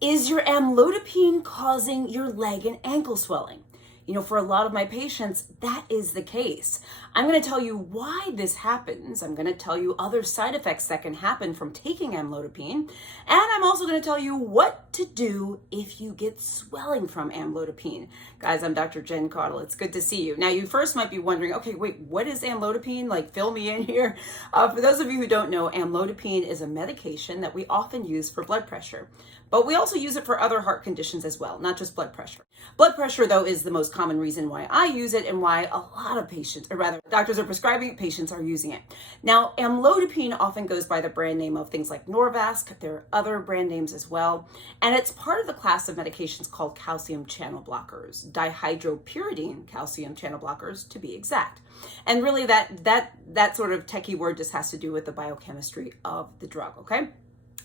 Is your amlodipine causing your leg and ankle swelling? You know, for a lot of my patients, that is the case. I'm going to tell you why this happens. I'm going to tell you other side effects that can happen from taking amlodipine. And I'm also going to tell you what to do if you get swelling from amlodipine. Guys, I'm Dr. Jen Caudle. It's good to see you. Now, you first might be wondering, okay, wait, what is amlodipine? Like, fill me in here. For those of you who don't know, amlodipine is a medication that we often use for blood pressure. But we also use it for other heart conditions as well, not just blood pressure. Blood pressure, though, is the most common reason why I use it and why a lot of patients, or rather doctors are prescribing it, patients are using it. Now, amlodipine often goes by the brand name of things like norvasc. There are other brand names as well. And it's part of the class of medications called calcium channel blockers, dihydropyridine calcium channel blockers to be exact. And really that sort of techie word just has to do with the biochemistry of the drug, okay?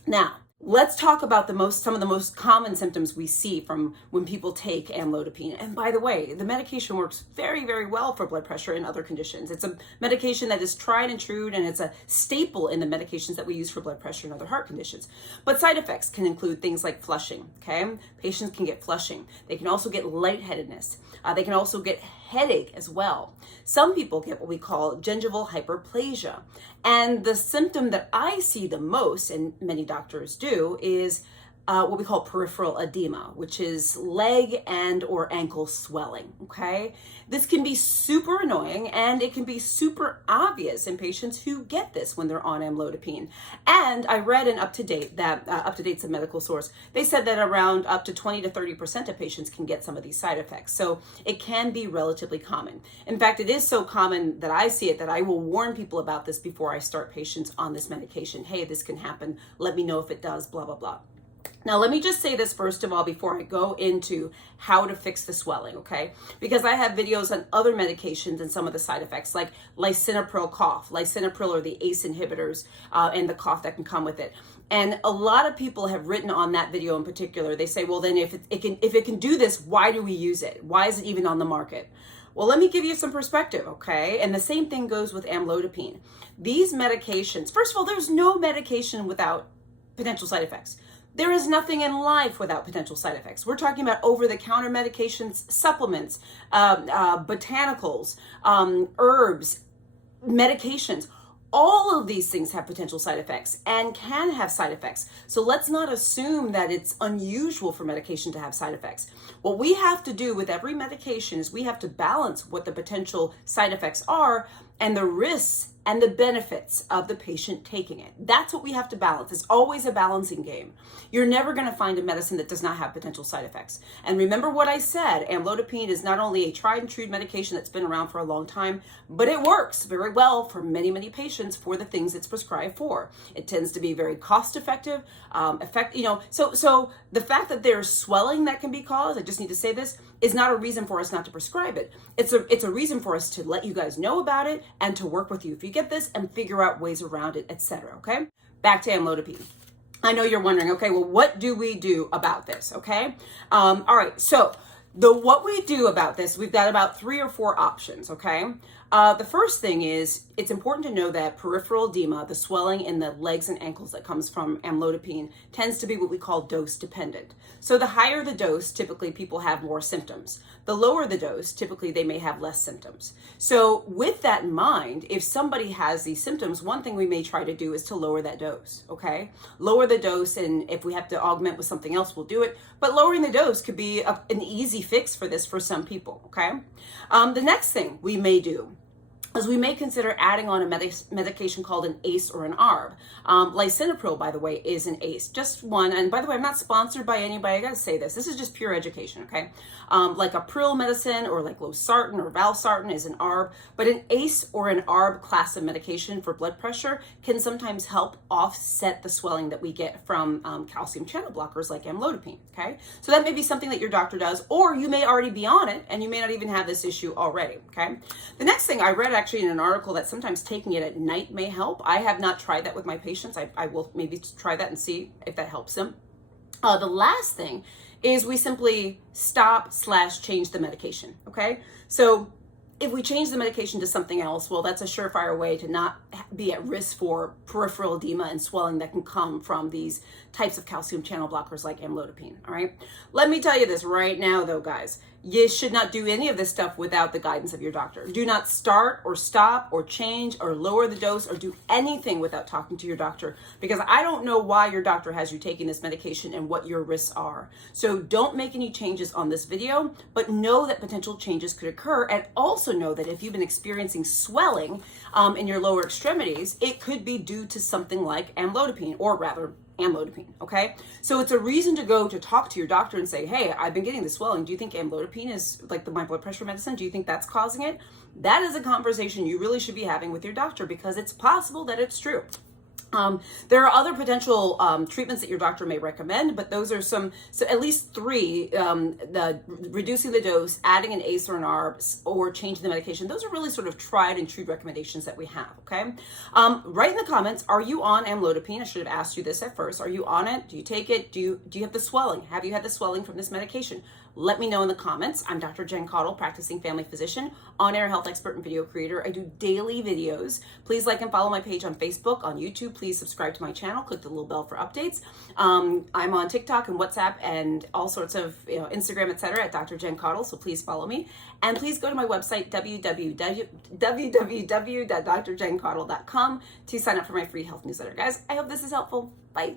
Now, let's talk about some of the most common symptoms we see from when people take amlodipine. And by the way, the medication works very, very well for blood pressure and other conditions. It's a medication that is tried and true, and it's a staple in the medications that we use for blood pressure and other heart conditions. But side effects can include things like flushing, okay? Patients can get flushing. They can also get lightheadedness. They can also get headache as well. Some people get what we call gingival hyperplasia. And the symptom that I see the most, and many doctors do, is what we call peripheral edema, which is leg and or ankle swelling, okay? This can be super annoying, and it can be super obvious in patients who get this when they're on amlodipine. And I read an UpToDate's a medical source. They said that around up to 20 to 30% of patients can get some of these side effects. So it can be relatively common. In fact, it is so common that I see it that I will warn people about this before I start patients on this medication. Hey, this can happen. Let me know if it does, blah, blah, blah. Now, let me just say this first of all before I go into how to fix the swelling, okay? Because I have videos on other medications and some of the side effects, like lisinopril cough, lisinopril or the ACE inhibitors, and the cough that can come with it. And a lot of people have written on that video in particular. They say, well, then if it can do this, why do we use it? Why is it even on the market? Well, let me give you some perspective, okay? And the same thing goes with amlodipine. These medications, first of all, there's no medication without potential side effects. There is nothing in life without potential side effects. We're talking about over-the-counter medications, supplements, botanicals, herbs, medications. All of these things have potential side effects and can have side effects. So let's not assume that it's unusual for medication to have side effects. What we have to do with every medication is we have to balance what the potential side effects are and the risks and the benefits of the patient taking it. That's what we have to balance. It's always a balancing game. You're never going to find a medicine that does not have potential side effects. And remember what I said, amlodipine is not only a tried and true medication that's been around for a long time, but it works very well for many, many patients for the things it's prescribed for. It tends to be very cost effective, so the fact that there's swelling that can be caused, I just need to say this, is not a reason for us not to prescribe it. It's a reason for us to let you guys know about it and to work with you if you get this and figure out ways around it, etc. Okay? Back to amlodipine. I know you're wondering, okay, well, what do we do about this? Okay? All right, so what we do about this, we've got about 3 or 4 options, okay? The first thing is, it's important to know that peripheral edema, the swelling in the legs and ankles that comes from amlodipine, tends to be what we call dose dependent. So the higher the dose, typically people have more symptoms. The lower the dose, typically they may have less symptoms. So with that in mind, if somebody has these symptoms, one thing we may try to do is to lower that dose, okay? Lower the dose, and if we have to augment with something else, we'll do it. But lowering the dose could be an easy fix for this for some people, okay? The next thing we may do is we may consider adding on a medication called an ACE or an ARB. Lisinopril, by the way, is an ACE, just one. And by the way, I'm not sponsored by anybody. I gotta say this. This is just pure education, okay? Like a Pril medicine or like losartan or valsartan is an ARB, but an ACE or an ARB class of medication for blood pressure can sometimes help offset the swelling that we get from calcium channel blockers like amlodipine, okay? So that may be something that your doctor does, or you may already be on it and you may not even have this issue already, okay? The next thing I read actually in an article that sometimes taking it at night may help. I have not tried that with my patients. I will maybe try that and see if that helps them. The last thing is we simply stop/change the medication, okay? So if we change the medication to something else, well, that's a surefire way to not be at risk for peripheral edema and swelling that can come from these types of calcium channel blockers like amlodipine, all right? Let me tell you this right now though, guys. You should not do any of this stuff without the guidance of your doctor. Do not start or stop or change or lower the dose or do anything without talking to your doctor, because I don't know why your doctor has you taking this medication and what your risks are. So don't make any changes on this video, but know that potential changes could occur, and also know that if you've been experiencing swelling in your lower extremities, it could be due to something like amlodipine, or rather amlodipine, okay? So it's a reason to go to talk to your doctor and say, hey, I've been getting this swelling. Do you think amlodipine is like my blood pressure medicine? Do you think that's causing it? That is a conversation you really should be having with your doctor, because it's possible that it's true. There are other potential treatments that your doctor may recommend, but those are so at least 3, reducing the dose, adding an ACE or an ARB, or changing the medication. Those are really sort of tried and true recommendations that we have, okay? Write in the comments, are you on amlodipine? I should have asked you this at first. Are you on it? Do you take it? Do you have the swelling? Have you had the swelling from this medication? Let me know in the comments. I'm Dr. Jen Caudle, practicing family physician, on-air health expert and video creator. I do daily videos. Please like and follow my page on Facebook, on YouTube. Please subscribe to my channel. Click the little bell for updates. I'm on TikTok and WhatsApp and all sorts of, Instagram, etc. at Dr. Jen Caudle, so please follow me. And please go to my website, www.drjencaudle.com, to sign up for my free health newsletter. Guys, I hope this is helpful. Bye.